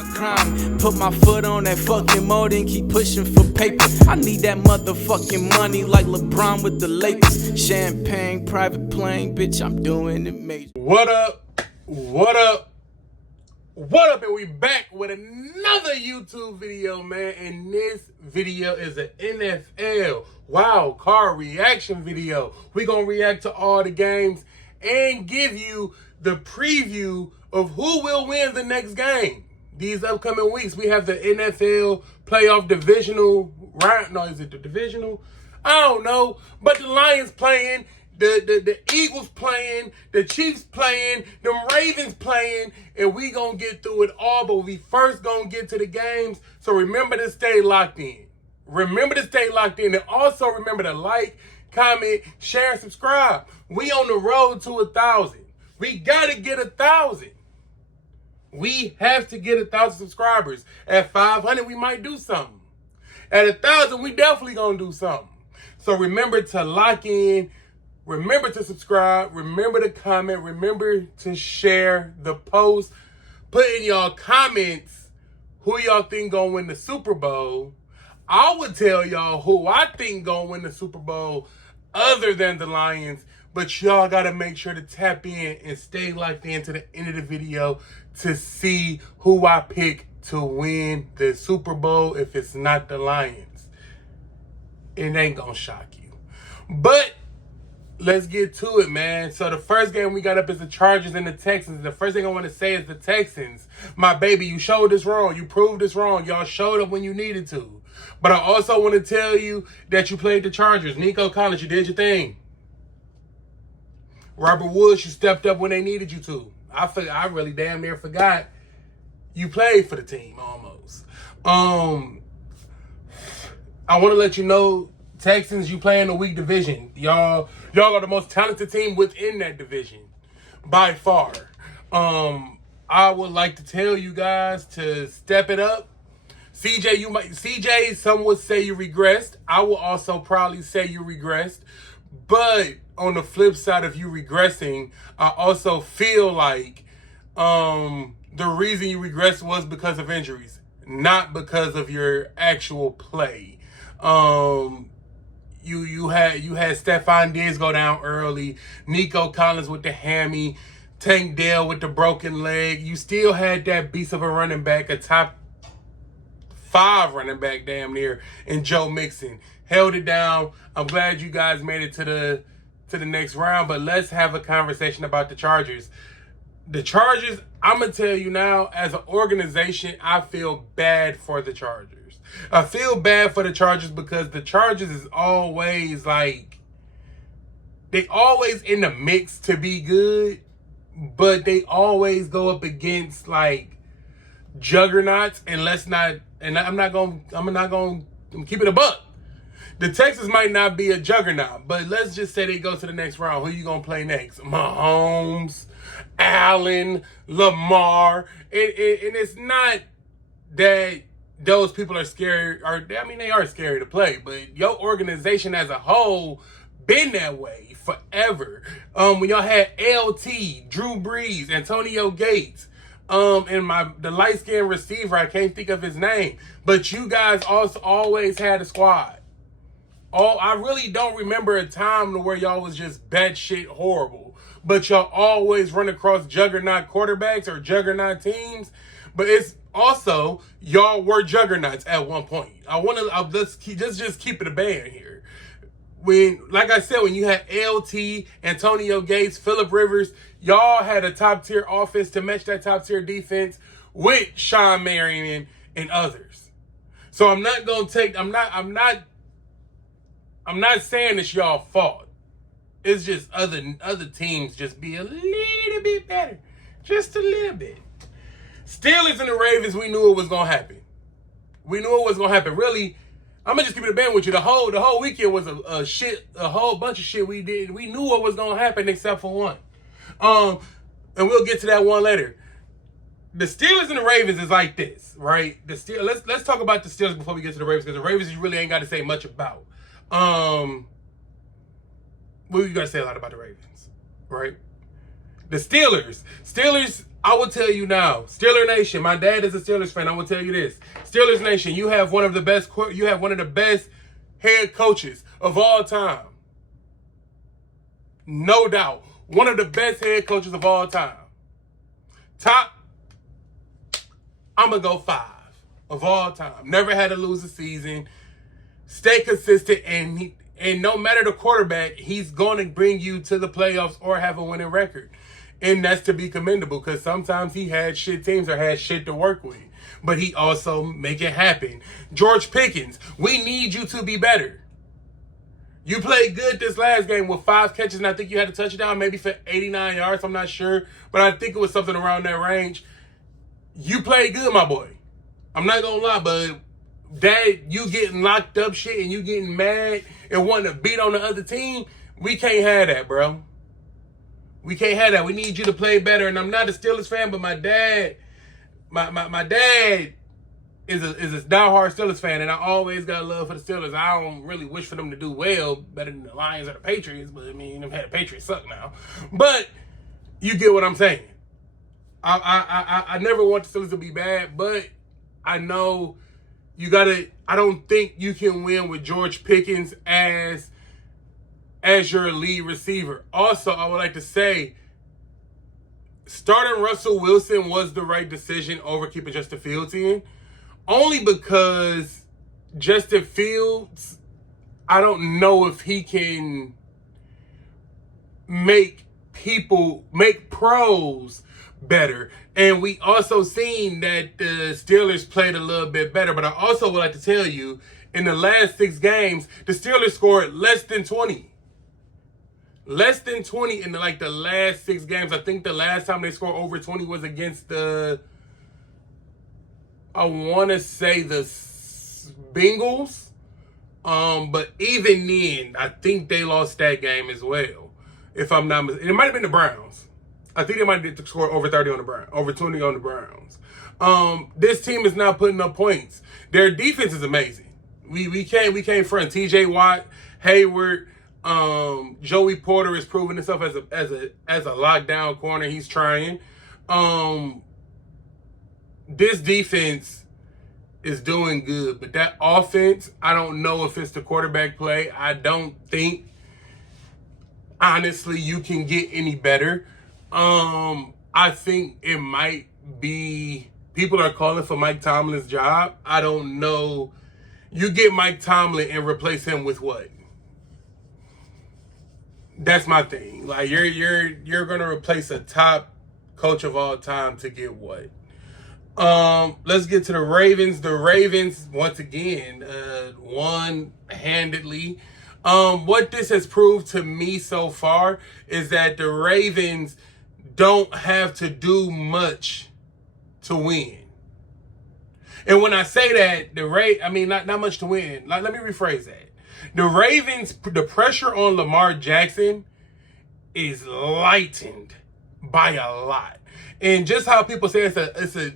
my grind, put my foot on that fucking mold and keep pushing for paper. I need that motherfucking money like LeBron with the Lakers. Champagne, private plane, bitch, I'm doing it major. What up? What up? What up? And we back with another YouTube video, man. And this video is an NFL wild card reaction video. We're gonna react to all the games and give you the preview of who will win the next game. These upcoming weeks, we have the NFL playoff divisional round. No, is it the divisional? I don't know. But the Lions playing, the Eagles playing, the Chiefs playing, them Ravens playing, and we gonna get through it all. But we first gonna get to the games. So remember to stay locked in. Remember to stay locked in. And also remember to like, comment, share, and subscribe. We on the road to 1,000. We gotta get 1,000. We have to get 1,000 subscribers. At 500, we might do something. At 1,000, we definitely gonna do something. So remember to lock in. Remember to subscribe. Remember to comment. Remember to share the post. Put in y'all comments who y'all think gonna win the Super Bowl. I would tell y'all who I think gonna win the Super Bowl other than the Lions. But y'all gotta make sure to tap in and stay locked in to the end of the video to see who I pick to win the Super Bowl if it's not the Lions. It ain't gonna shock you. But let's get to it, man. So the first game we got up is the Chargers and the Texans. The first thing I want to say is the Texans. My baby, you showed us wrong. You proved us wrong. Y'all showed up when you needed to. But I also want to tell you that you played the Chargers. Nico Collins, you did your thing. Robert Woods, you stepped up when they needed you to. I really damn near forgot you played for the team almost. I want to let you know, Texans, you play in a weak division. Y'all are the most talented team within that division by far. I would like to tell you guys to step it up. CJ, some would say you regressed. I will also probably say you regressed. But on the flip side of you regressing, I also feel like the reason you regressed was because of injuries, not because of your actual play. You had Stephon Diggs go down early, Nico Collins with the hammy, Tank Dell with the broken leg. You still had that beast of a running back, a top 5 running back damn near, and Joe Mixon. Held it down. I'm glad you guys made it to the next round, but let's have a conversation about the Chargers. The Chargers, I'm going to tell you now, as an organization, I feel bad for the Chargers. I feel bad for the Chargers because the Chargers is always like, they always in the mix to be good, but they always go up against like juggernauts, and I'm keep it a buck. The Texans might not be a juggernaut, but let's just say they go to the next round. Who you going to play next? Mahomes, Allen, Lamar. And it's not that those people are scary. They are scary to play, but your organization as a whole been that way forever. When y'all had LT, Drew Brees, Antonio Gates, and the light-skinned receiver, I can't think of his name, but you guys also always had a squad. I really don't remember a time where y'all was just batshit horrible. But y'all always run across juggernaut quarterbacks or juggernaut teams. But it's also, y'all were juggernauts at one point. Just keep it a band here. Like I said, when you had LT, Antonio Gates, Phillip Rivers, y'all had a top-tier offense to match that top-tier defense with Sean Marion and others. So I'm not saying it's y'all fault. It's just other teams just be a little bit better. Just a little bit. Steelers and the Ravens, we knew it was going to happen. Really, I'm going to just keep it a band with you. The whole weekend was a whole bunch of shit we did. We knew what was going to happen except for one. And we'll get to that one later. The Steelers and the Ravens is like this, right? Let's talk about the Steelers before we get to the Ravens, because the Ravens you really ain't got to say much about. We got to say a lot about the Ravens, right? The Steelers, I will tell you now, Steeler Nation. My dad is a Steelers fan. I will tell you this, Steelers Nation. You have one of the best. You have one of the best head coaches of all time. No doubt, one of the best head coaches of all time. Top. I'm gonna go 5 of all time. Never had to lose a season. Stay consistent, and no matter the quarterback, he's gonna bring you to the playoffs or have a winning record. And that's to be commendable, because sometimes he had shit teams or had shit to work with. But he also make it happen. George Pickens, we need you to be better. You played good this last game with 5 catches, and I think you had a touchdown, maybe for 89 yards. I'm not sure, but I think it was something around that range. You played good, my boy. I'm not gonna lie, but that you getting locked up shit and you getting mad and wanting to beat on the other team, we can't have that, bro. We can't have that. We need you to play better. And I'm not a Steelers fan, but my dad, my dad is a diehard Steelers fan, and I always got love for the Steelers. I don't really wish for them to do well, better than the Lions or the Patriots, but I mean, them had the Patriots suck now. But you get what I'm saying. I never want the Steelers to be bad, but I know you gotta. I don't think you can win with George Pickens as your lead receiver. Also, I would like to say, starting Russell Wilson was the right decision over keeping Justin Fields in. Only because Justin Fields, I don't know if he can make pros better. And we also seen that the Steelers played a little bit better. But I also would like to tell you, in the last 6 games, the Steelers scored less than 20. Less than 20 in the last 6 games. I think the last time they scored over 20 was against I want to say the Bengals. But even then, I think they lost that game as well. If I'm not mistaken. It might have been the Browns. I think they might have scored over 30 on the Browns, over 20 on the Browns. This team is not putting up points. Their defense is amazing. We can't front. T.J. Watt, Hayward, Joey Porter is proving himself as a lockdown corner. He's trying. This defense is doing good, but that offense, I don't know if it's the quarterback play. I don't think, honestly, you can get any better. I think it might be people are calling for Mike Tomlin's job. I don't know. You get Mike Tomlin and replace him with what? That's my thing. Like you're gonna replace a top coach of all time to get what? Let's get to the Ravens. The Ravens, once again, won handedly. What this has proved to me so far is that the Ravens don't have to do much to win. And when I say that, not much to win. Let me rephrase that. The Ravens, the pressure on Lamar Jackson is lightened by a lot. And just how people say it's a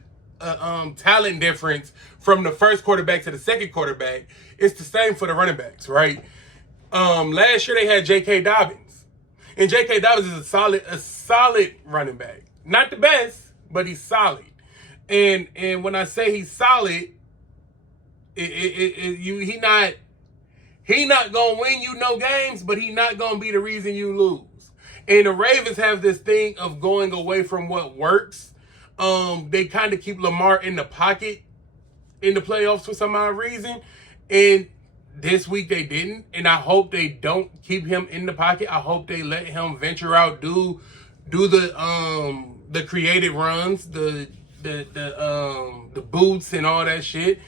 talent difference from the first quarterback to the second quarterback, it's the same for the running backs, right? Last year they had J.K. Dobbins. And J.K. Dobbins is a solid running back. Not the best, but he's solid. And when I say he's solid, he not gonna win you no games, but he not gonna be the reason you lose. And the Ravens have this thing of going away from what works. They kind of keep Lamar in the pocket in the playoffs for some odd reason. And this week they didn't. And I hope they don't keep him in the pocket. I hope they let him venture out, do the creative runs, the boots and all that shit.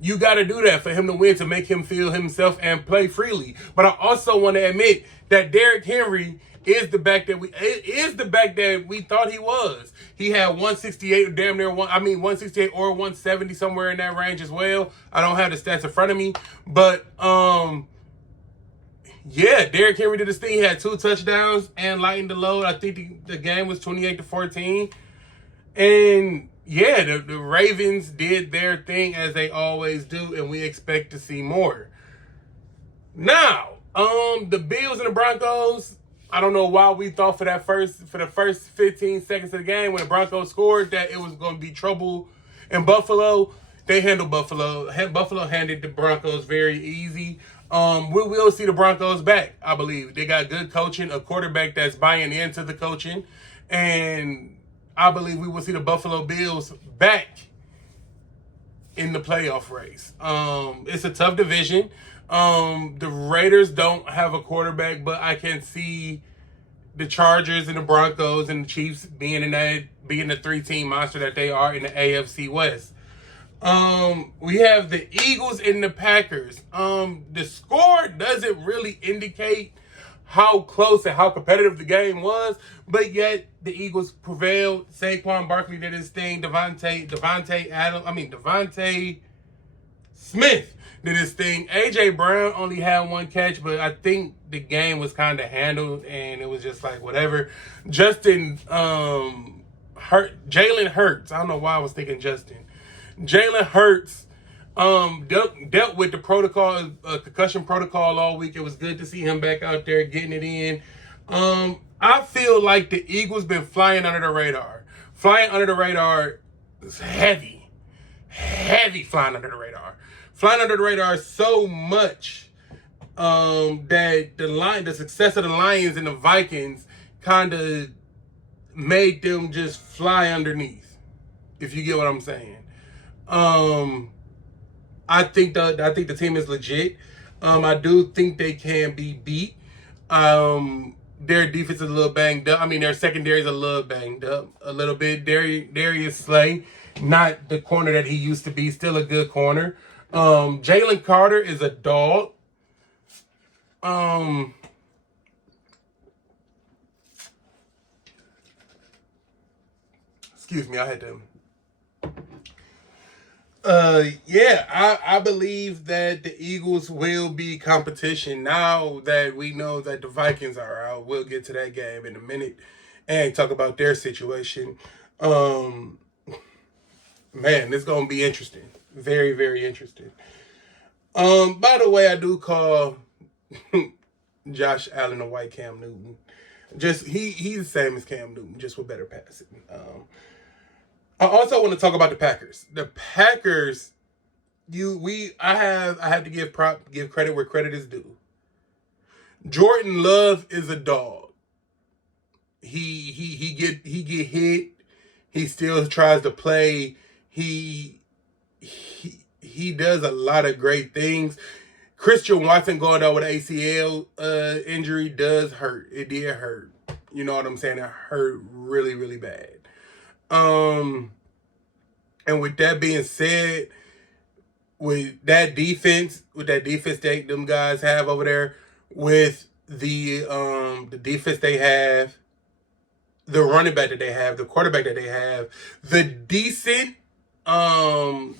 You got to do that for him to win, to make him feel himself and play freely. But I also want to admit that Derrick Henry is the back that we thought he was. He had 168, damn near 168 or 170, somewhere in that range as well. I don't have the stats in front of me, but yeah, Derrick Henry did his thing. He had 2 touchdowns and lightened the load. I think the game was 28-14, and yeah, the Ravens did their thing as they always do, and we expect to see more. Now, the Bills and the Broncos, I don't know why we thought for the first 15 seconds of the game when the Broncos scored that it was going to be trouble in Buffalo. They handled Buffalo. Buffalo handed the Broncos very easy. We will see the Broncos back, I believe. They got good coaching, a quarterback that's buying into the coaching, and I believe we will see the Buffalo Bills back in the playoff race. It's a tough division. The Raiders don't have a quarterback, but I can see the Chargers and the Broncos and the Chiefs being the 3-team monster that they are in the AFC West. We have the Eagles and the Packers. The score doesn't really indicate how close and how competitive the game was, but yet the Eagles prevailed. Saquon Barkley did his thing. Devontae Smith did his thing. A.J. Brown only had one catch, but I think the game was kind of handled, and it was just like whatever. Jalen Hurts. I don't know why I was thinking Justin. Jalen Hurts dealt with the protocol, concussion protocol all week. It was good to see him back out there getting it in. I feel like the Eagles been flying under the radar. Flying under the radar is heavy flying under the radar. Flying under the radar so much that the success of the Lions and the Vikings kind of made them just fly underneath, if you get what I'm saying. I think the team is legit. I do think they can be beat. Their defense is a little banged up. I mean, their secondary is a little banged up a little bit. Darius Slay, not the corner that he used to be, still a good corner. Jalen Carter is a dog. Excuse me, I had to. I believe that the Eagles will be competition now that we know that the Vikings are out. We'll get to that game in a minute and talk about their situation. Man, it's going to be interesting. Very, very interesting. By the way, I do call Josh Allen a white Cam Newton. Just he's the same as Cam Newton, just with better passing. I also want to talk about the Packers. The Packers, I have to give credit where credit is due. Jordan Love is a dog. He get hit. He still tries to play. He does a lot of great things. Christian Watson going out with an ACL injury does hurt. It did hurt. You know what I'm saying? It hurt really, really bad. And with that being said, with that defense that them guys have over there, with the defense they have, the running back that they have, the quarterback that they have, the decent, and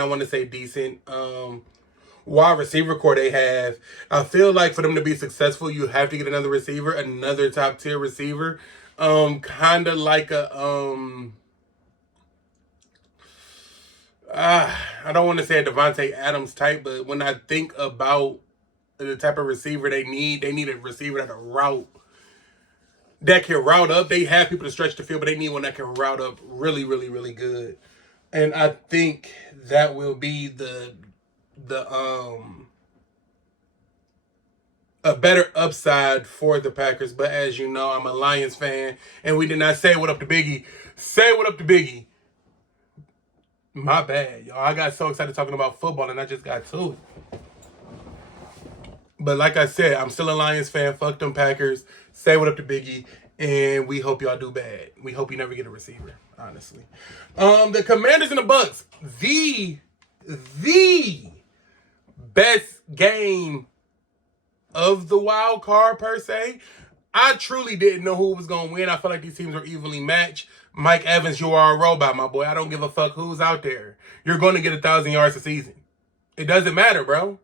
I want to say decent, wide receiver core they have. I feel like for them to be successful, you have to get another receiver, another top tier receiver. Kind of like a, I don't want to say a Devontae Adams type, but when I think about the type of receiver they need a receiver that can route up. They have people to stretch the field, but they need one that can route up really, really, really good. And I think that will be a better upside for the Packers. But as you know, I'm a Lions fan, and we did not say what up to Biggie. Say what up to Biggie. My bad, y'all. I got so excited talking about football, and I just got to it. But like I said, I'm still a Lions fan. Fuck them Packers. Say what up to Biggie, and we hope y'all do bad. We hope you never get a receiver, honestly. The Commanders and the Bucks, the best game of the wild card per se. I truly didn't know who was going to win. I felt like these teams were evenly matched. Mike Evans, you are a robot, my boy. I don't give a fuck who's out there. You're going to get 1,000 yards a season. It doesn't matter, bro.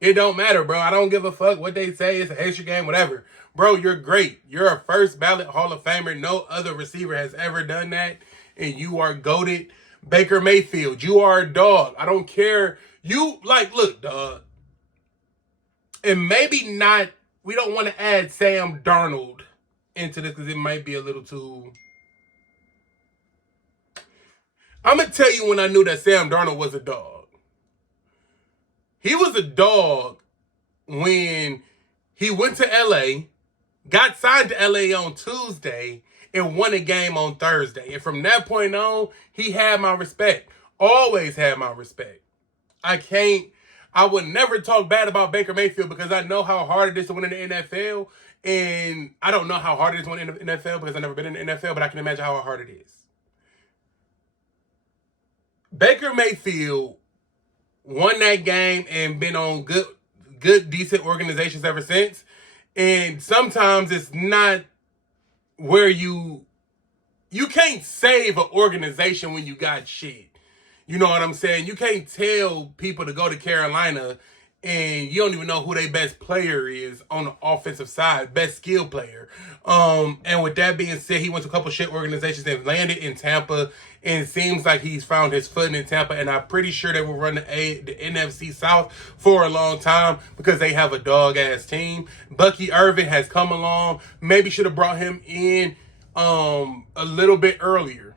It don't matter, bro. I don't give a fuck what they say. It's an extra game, whatever. Bro, you're great. You're a first ballot Hall of Famer. No other receiver has ever done that. And you are goated. Baker Mayfield, you are a dog. I don't care. Look, dog. And maybe not we don't want to add Sam Darnold into this because it might be a little too. I'm going to tell you when I knew that Sam Darnold was a dog. He was a dog when he went to LA, got signed to LA on Tuesday, and won a game on Thursday. And from that point on, he had my respect. Always had my respect. I would never talk bad about Baker Mayfield because I know how hard it is to win in the NFL. And I don't know how hard it is to win in the NFL because I've never been in the NFL, but I can imagine how hard it is. Baker Mayfield won that game and been on good, decent organizations ever since. And sometimes it's not where you can't save an organization when you got shit. You know what I'm saying? You can't tell people to go to Carolina and you don't even know who their best player is on the offensive side, best skill player. And with that being said, he went to a couple shit organizations and landed in Tampa, and it seems like he's found his footing in Tampa, and I'm pretty sure they will run the NFC South for a long time because they have a dog-ass team. Bucky Irvin has come along. Maybe should have brought him in a little bit earlier.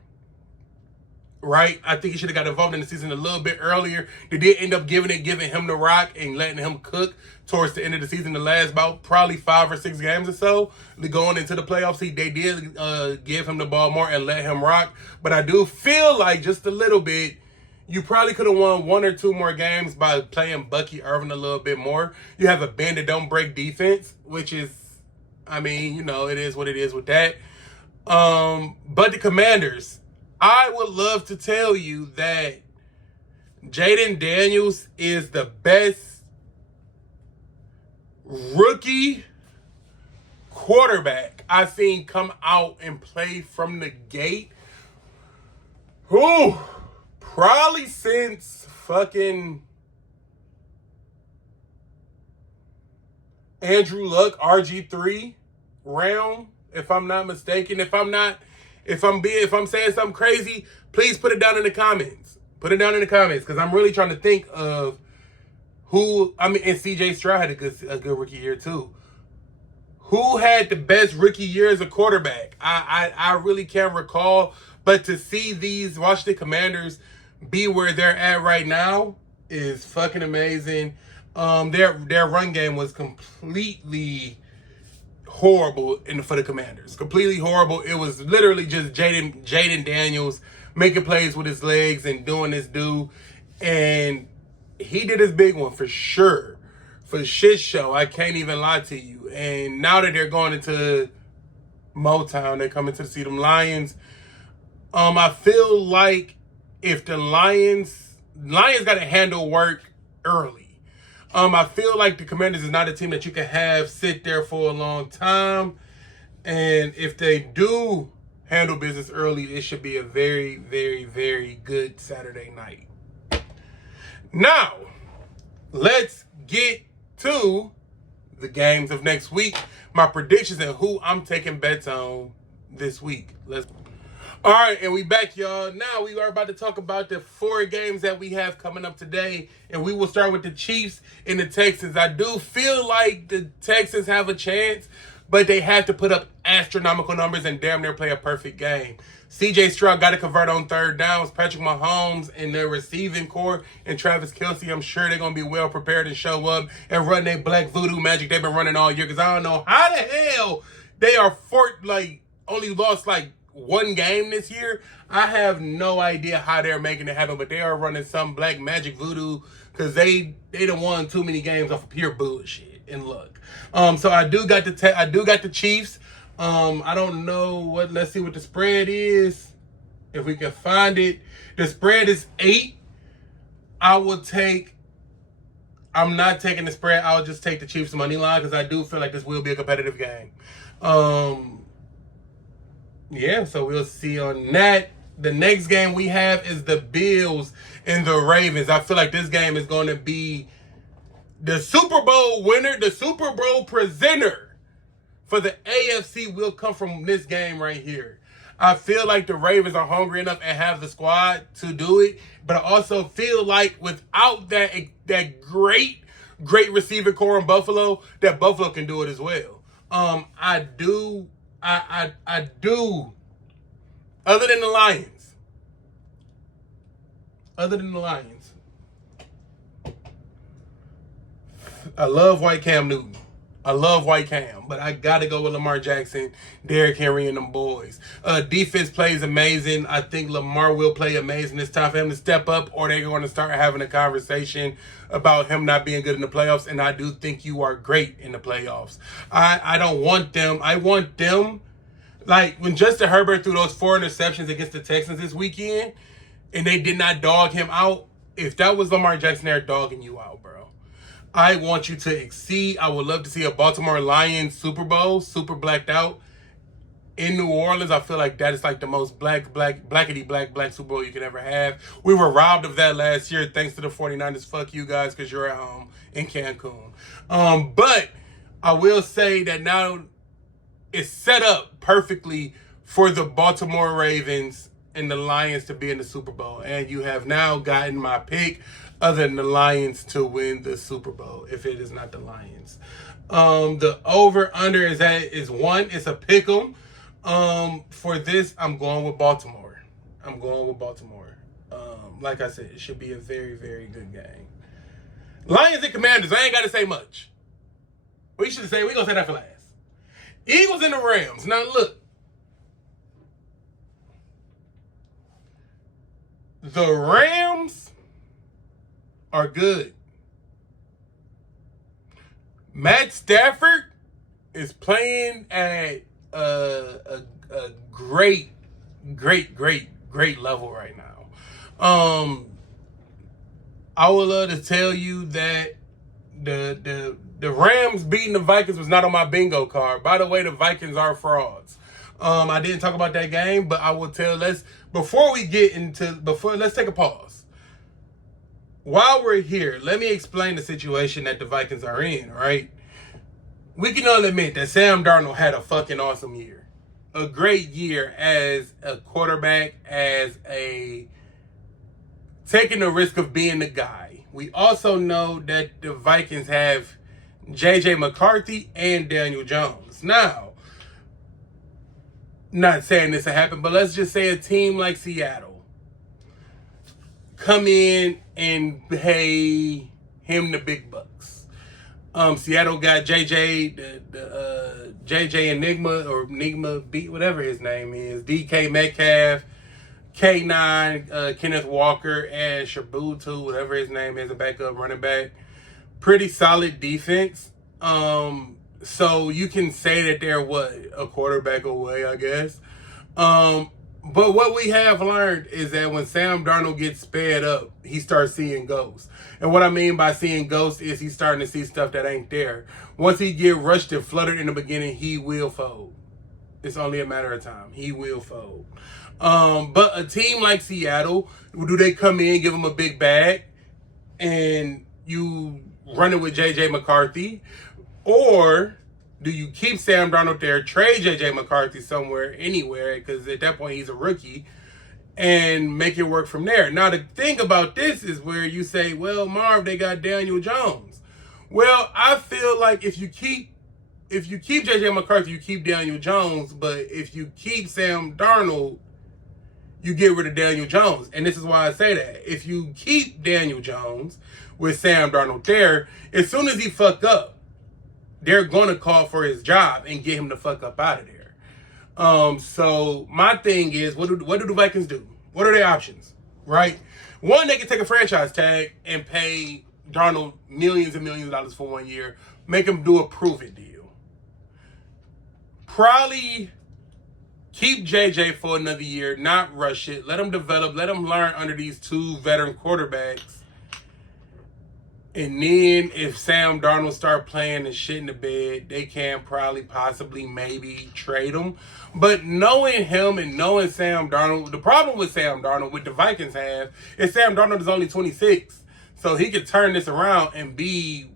Right? I think he should have got involved in the season a little bit earlier. They did end up giving him the rock and letting him cook towards the end of the season, the last about probably 5 or 6 games or so. Going into the playoffs, they did give him the ball more and let him rock. But I do feel like just a little bit, you probably could have won 1 or 2 more games by playing Bucky Irvin a little bit more. You have a bend that don't break defense, which is, I mean, you know, it is what it is with that. But the Commanders, I would love to tell you that Jayden Daniels is the best rookie quarterback I've seen come out and play from the gate. Probably since fucking Andrew Luck, RG3 round, if I'm not mistaken. If I'm saying something crazy, please put it down in the comments. Put it down in the comments because I'm really trying to think of who. I mean, and CJ Stroud had a good rookie year too. Who had the best rookie year as a quarterback? I really can't recall. But to see these Washington Commanders be where they're at right now is fucking amazing. Their run game was completely horrible for the Commanders. Completely horrible. It was literally just Jayden Daniels making plays with his legs and doing his due. And he did his big one for sure. For shit show. I can't even lie to you. And now that they're going into Motown, they're coming to see them Lions. I feel like if the Lions got to handle work early. I feel like the Commanders is not a team that you can have sit there for a long time. And if they do handle business early, it should be a very, very, very good Saturday night. Now, let's get to the games of next week. My predictions and who I'm taking bets on this week. All right, and we back, y'all. Now we are about to talk about the 4 games that we have coming up today, and we will start with the Chiefs and the Texans. I do feel like the Texans have a chance, but they have to put up astronomical numbers and damn near play a perfect game. CJ Stroud got to convert on 3rd downs. Patrick Mahomes and their receiving core and Travis Kelce, I'm sure they're going to be well prepared to show up and run their black voodoo magic they've been running all year, because I don't know how the hell they are only lost 1 game this year. I have no idea how they're making it happen, but they are running some black magic voodoo because they done won too many games off of pure bullshit and luck. So I do got the Chiefs. I don't know what. Let's see what the spread is. If we can find it, the spread is 8. I'm not taking the spread. I'll just take the Chiefs money line because I do feel like this will be a competitive game. Yeah, so we'll see on that. The next game we have is the Bills and the Ravens. I feel like this game is going to be the Super Bowl winner, the Super Bowl presenter for the AFC will come from this game right here. I feel like the Ravens are hungry enough and have the squad to do it, but I also feel like without that great great receiver core in Buffalo, that Buffalo can do it as well. I do. Other than the Lions. I love White Cam Newton. I love White Cam, but I got to go with Lamar Jackson, Derrick Henry, and them boys. Defense plays amazing. I think Lamar will play amazing. It's time for him to step up, or they're going to start having a conversation about him not being good in the playoffs, and I do think you are great in the playoffs. I don't want them. I want them, like when Justin Herbert threw those 4 interceptions against the Texans this weekend, and they did not dog him out. If that was Lamar Jackson, they're dogging you out, bro. I want you to exceed. I would love to see a Baltimore Lions Super Bowl, super blacked out in New Orleans. I feel like that is like the most blackety black Super Bowl you can ever have. We were robbed of that last year thanks to the 49ers. Fuck you guys because you're at home in Cancun. But I will say that now it's set up perfectly for the Baltimore Ravens and the Lions to be in the Super Bowl. And you have now gotten my pick other than the Lions to win the Super Bowl, if it is not the Lions. The over-under is 1. It's a pick'em. For this, I'm going with Baltimore. Like I said, it should be a very, very good game. Lions and Commanders, I ain't got to say much. We're going to say that for last. Eagles and the Rams. Now, look. The Rams are good. Matt Stafford is playing at a great level right now. I would love to tell you that the Rams beating the Vikings was not on my bingo card. By the way, the Vikings are frauds. I didn't talk about that game, but I will tell. Let's take a pause. While we're here, let me explain the situation that the Vikings are in, right? We can all admit that Sam Darnold had a fucking awesome year. A great year as a quarterback, taking the risk of being the guy. We also know that the Vikings have J.J. McCarthy and Daniel Jones. Now, not saying this will happen, but let's just say a team like Seattle come in and pay him the big bucks. Seattle got JJ Enigma beat, whatever his name is, DK Metcalf, K9, Kenneth Walker, and Shabutu, whatever his name is, a backup running back. Pretty solid defense. So you can say that they're a quarterback away, I guess. But what we have learned is that when Sam Darnold gets sped up, he starts seeing ghosts. And what I mean by seeing ghosts is he's starting to see stuff that ain't there. Once he get rushed and fluttered in the beginning, he will fold. It's only a matter of time. He will fold. But a team like Seattle, do they come in, give him a big bag, and you run it with J.J. McCarthy? Or do you keep Sam Darnold there, trade J.J. McCarthy somewhere, anywhere, because at that point he's a rookie, and make it work from there? Now, the thing about this is where you say, well, Marv, they got Daniel Jones. Well, I feel like if you keep J.J. McCarthy, you keep Daniel Jones, but if you keep Sam Darnold, you get rid of Daniel Jones. And this is why I say that. If you keep Daniel Jones with Sam Darnold there, as soon as he fuck up, they're going to call for his job and get him the fuck up out of there. So my thing is, what do the Vikings do? What are their options, right? One, they can take a franchise tag and pay Darnold millions and millions of dollars for 1 year, make him do a prove-it deal. Probably keep JJ for another year, not rush it, let him develop, let him learn under these 2 veteran quarterbacks. And then if Sam Darnold start playing and shit in the bed, they can possibly, maybe trade him. But knowing him and knowing Sam Darnold, the problem with Sam Darnold, what the Vikings have, is Sam Darnold is only 26. So he could turn this around and be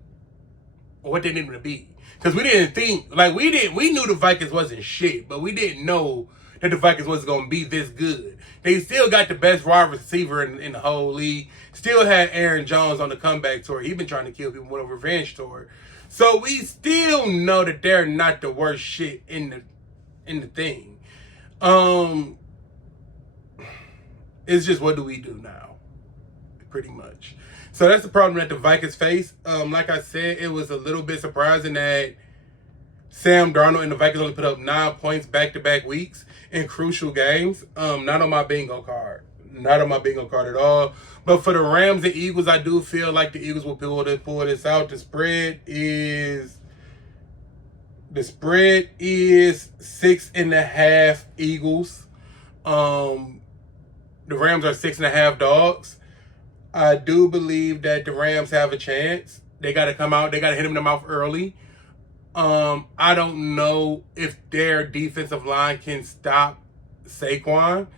what they need him to be. Because we didn't think, we knew the Vikings wasn't shit, but we didn't know that the Vikings was going to be this good. They still got the best wide receiver in the whole league. Still had Aaron Jones on the comeback tour. He's been trying to kill people with a revenge tour. So we still know that they're not the worst shit in the thing. It's just, what do we do now? Pretty much. So that's the problem that the Vikings face. Like I said, it was a little bit surprising that Sam Darnold and the Vikings only put up 9 points back-to-back weeks in crucial games. Not on my bingo card. Not on my bingo card at all. But for the Rams and Eagles, I do feel like the Eagles will pull this out. The spread is 6.5 Eagles. The Rams are 6.5 dogs. I do believe that the Rams have a chance. They got to come out. They got to hit them in the mouth early. I don't know if their defensive line can stop Saquon.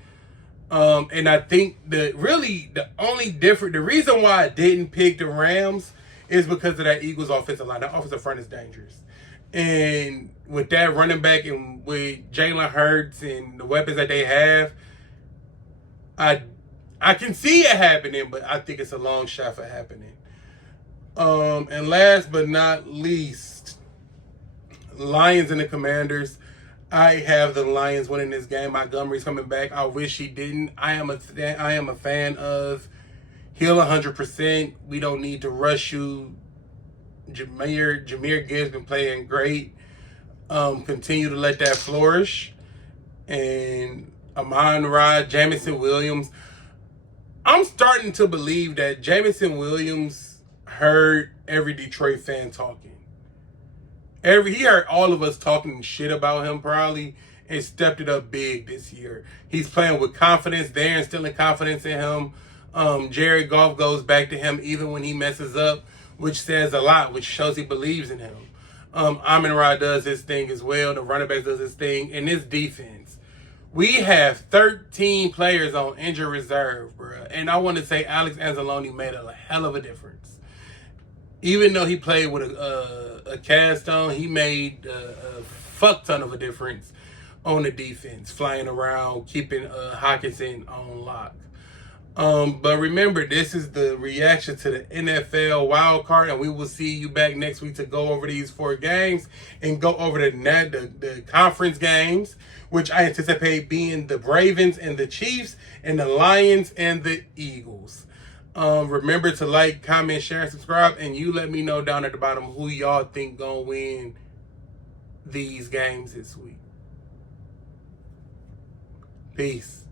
And I think the reason why I didn't pick the Rams is because of that Eagles offensive line. That offensive front is dangerous. And with that running back and with Jalen Hurts and the weapons that they have, I can see it happening, but I think it's a long shot for happening. And last but not least, Lions and the Commanders. I have the Lions winning this game. Montgomery's coming back. I wish he didn't. I am a fan of Hill 100%. We don't need to rush you. Jahmyr Gibbs been playing great. Continue to let that flourish. And Amon-Ra, Jameson Williams. I'm starting to believe that Jameson Williams heard every Detroit fan talking. He heard all of us talking shit about him probably and stepped it up big this year. He's playing with confidence. They're instilling confidence in him. Jared Goff goes back to him even when he messes up, which says a lot, which shows he believes in him. Amon-Ra does his thing as well. The running back does his thing. And this defense, we have 13 players on injured reserve, bro. And I want to say Alex Anzalone made a hell of a difference. Even though he played with a cast on, he made a fuck ton of a difference on the defense, flying around, keeping Hockenson on lock. But remember, this is the reaction to the NFL wild card, and we will see you back next week to go over these 4 games and go over the conference games, which I anticipate being the Ravens and the Chiefs and the Lions and the Eagles. Remember to like, comment, share, and subscribe, and you let me know down at the bottom who y'all think gonna win these games this week. Peace.